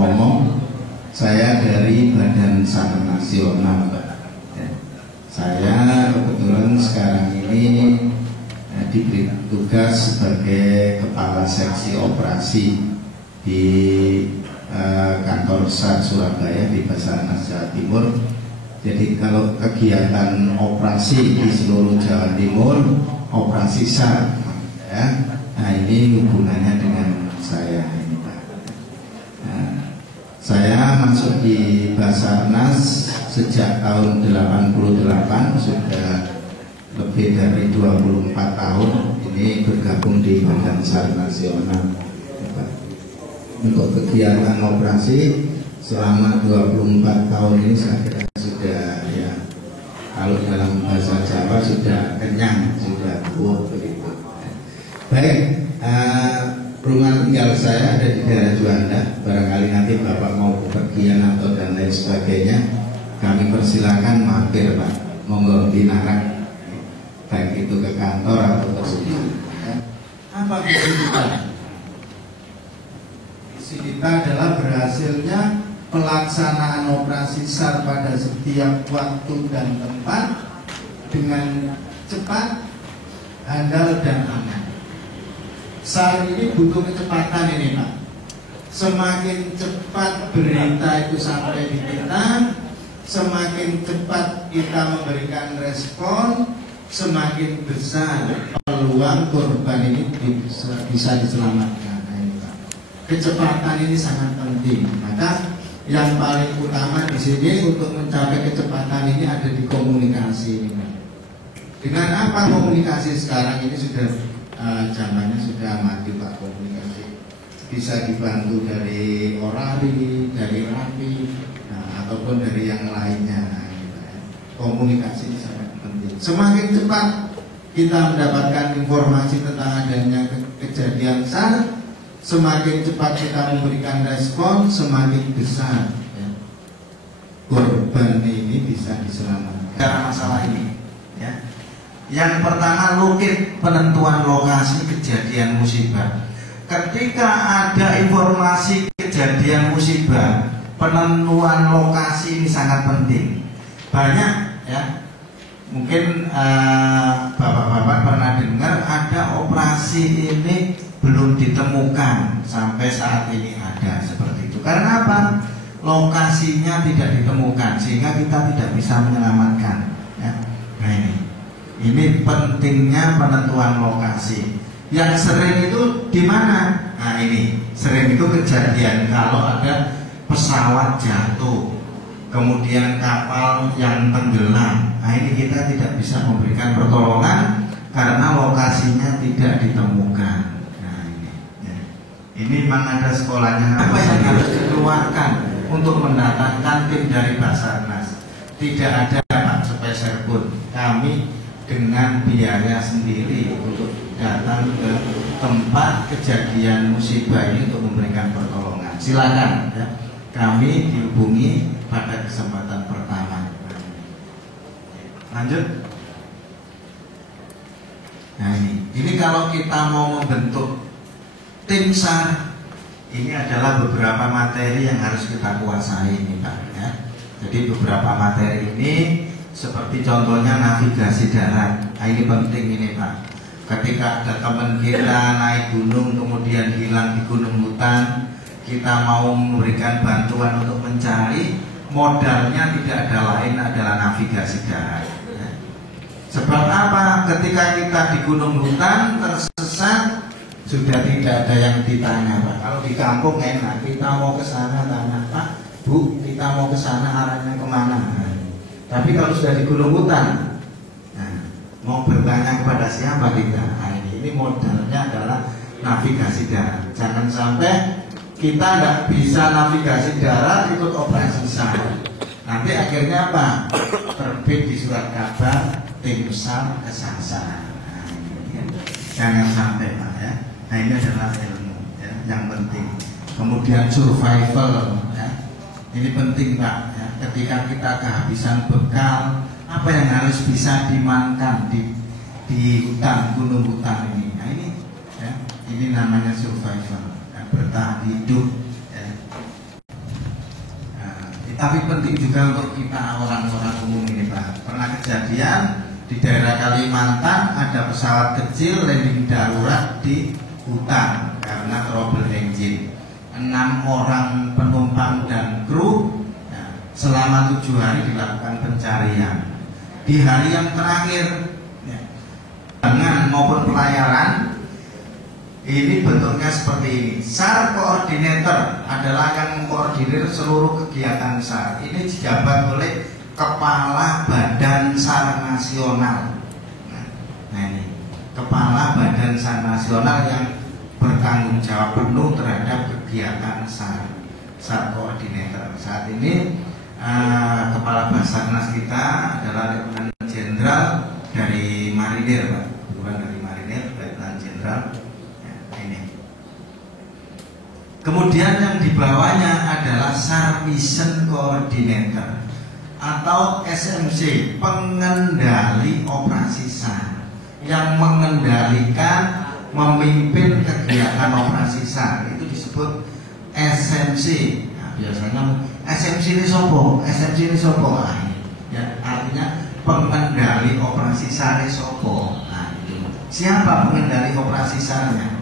ngomong, saya dari Badan SAR Nasional, Pak. Ya. Saya kebetulan sekarang ini diberi tugas sebagai Kepala Seksi Operasi di kantor SAR Surabaya di Basarnas Jawa Timur. Jadi kalau kegiatan operasi di seluruh Jawa Timur, operasi SAR, ya, nah ini hubungannya dengan saya ini, Pak. Nah, saya masuk di Basarnas sejak tahun 88, sudah lebih dari 24 tahun ini bergabung di Badan SAR Nasional. Untuk kegiatan operasi selama 24 tahun ini saya kira sudah, ya, kalau dalam bahasa Jawa sudah kenyang, sudah puas begitu. Baik, rumah tinggal saya ada di daerah Juanda. Barangkali nanti Bapak mau bepergian atau dan lain sebagainya, kami persilakan mampir, Pak. Monggo dinarak, baik itu ke kantor atau ke sini. Apa visi kita? Visi kita adalah berhasilnya pelaksanaan operasi SAR pada setiap waktu dan tempat dengan cepat, handal, dan aman. SAR ini butuh kecepatan ini, Pak. Semakin cepat berita itu sampai di kita, semakin cepat kita memberikan respon, semakin besar peluang korban ini bisa diselamatkan. Nah, ini, Pak. Kecepatan ini sangat penting. Maka yang paling utama di sini untuk mencapai kecepatan ini ada di komunikasi ini. Dengan apa komunikasi sekarang ini sudah zamannya sudah maju, Pak. Komunikasi bisa dibantu dari orali, dari rapi, ataupun dari yang lainnya. Nah, gitu, ya. Komunikasi ini sangat penting. Semakin cepat kita mendapatkan informasi tentang adanya kejadian SAR, semakin cepat kita memberikan respon, semakin besar, ya, korban ini bisa diselamatkan. Karena masalah ini, ya. Yang pertama, lukit penentuan lokasi kejadian musibah. Ketika ada informasi kejadian musibah, penentuan lokasi ini sangat penting. Banyak, ya, mungkin bapak-bapak pernah dengar ada operasi ini belum ditemukan sampai saat ini ada seperti itu. Karena apa? Lokasinya tidak ditemukan sehingga kita tidak bisa menyelamatkan, ya. Nah, ini pentingnya penentuan lokasi. Yang sering itu di mana? Nah, ini sering itu kejadian kalau ada pesawat jatuh, kemudian kapal yang tenggelam. Nah, ini kita tidak bisa memberikan pertolongan karena lokasinya tidak ditemukan. Ini memang ada sekolahnya. Apa yang harus dikeluarkan untuk mendatangkan tim dari Basarnas? Tidak ada, Pak, sepeser pun. Kami dengan biaya sendiri untuk datang ke tempat kejadian musibah ini untuk memberikan pertolongan. Silakan, ya. Kami dihubungi pada kesempatan pertama. Lanjut. Nah, ini kalau kita mau membentuk tim SAR, ini adalah beberapa materi yang harus kita kuasai ini, Pak, ya. Jadi beberapa materi ini seperti contohnya navigasi darat. Nah, ini penting ini, Pak. Ketika ada teman kita naik gunung kemudian hilang di gunung hutan, kita mau memberikan bantuan untuk mencari, modalnya tidak ada lain adalah navigasi darat, ya. Sebab apa? Ketika kita di gunung hutan tersesat, sudah tidak ada yang ditanya, Pak. Kalau di kampung enak, kita mau ke sana tanya, Pak, Bu, kita mau ke sana arahnya kemana? Nah, tapi kalau sudah di gunung hutan, nah, mau bertanya kepada siapa kita? Nah, ini modalnya adalah navigasi darat. Jangan sampai kita nggak bisa navigasi darat ikut operasi SAR. Nanti akhirnya apa? Terbit di surat kabar tim SAR kesasar. Nah, ini, jangan sampai, Pak, ya. Nah, ini adalah ilmu, ya, yang penting. Kemudian survival, ya. Ini penting, Pak, ya. Ketika kita kehabisan bekal, apa yang harus bisa dimakan di hutan, gunung hutan ini. Nah, ini, ya, ini namanya survival, ya, bertahan hidup, ya. tapi penting juga untuk kita orang-orang umum ini Pak. Pernah kejadian di daerah Kalimantan ada pesawat kecil landing darurat di hutan karena trouble engine. 6 orang penumpang dan kru selama 7 hari dilakukan pencarian. Di hari yang terakhir dengan maupun pelayaran ini bentuknya seperti ini. SAR koordinator adalah yang mengkoordinir seluruh kegiatan SAR. Ini dijabat oleh Kepala Badan SAR Nasional. Nah ini Kepala Badan SAR Nasional yang bertanggung jawab penuh terhadap kegiatan SAR koordinator. Saat ini Kepala Basarnas kita adalah Letnan Jenderal dari Marinir, Pak. Bukan dari Marinir, Letnan Jenderal. Ini. Kemudian yang di bawahnya adalah SAR Mission Coordinator atau SMC, pengendali operasi SAR, yang mengendalikan, memimpin kegiatan operasi SAR. Itu disebut SMC. Nah, biasanya SMC ini sopo, SMC ini sopo. Nah, ya, artinya pengendali operasi SAR ini sopo. Nah, itu. Siapa pengendali operasi SAR-nya?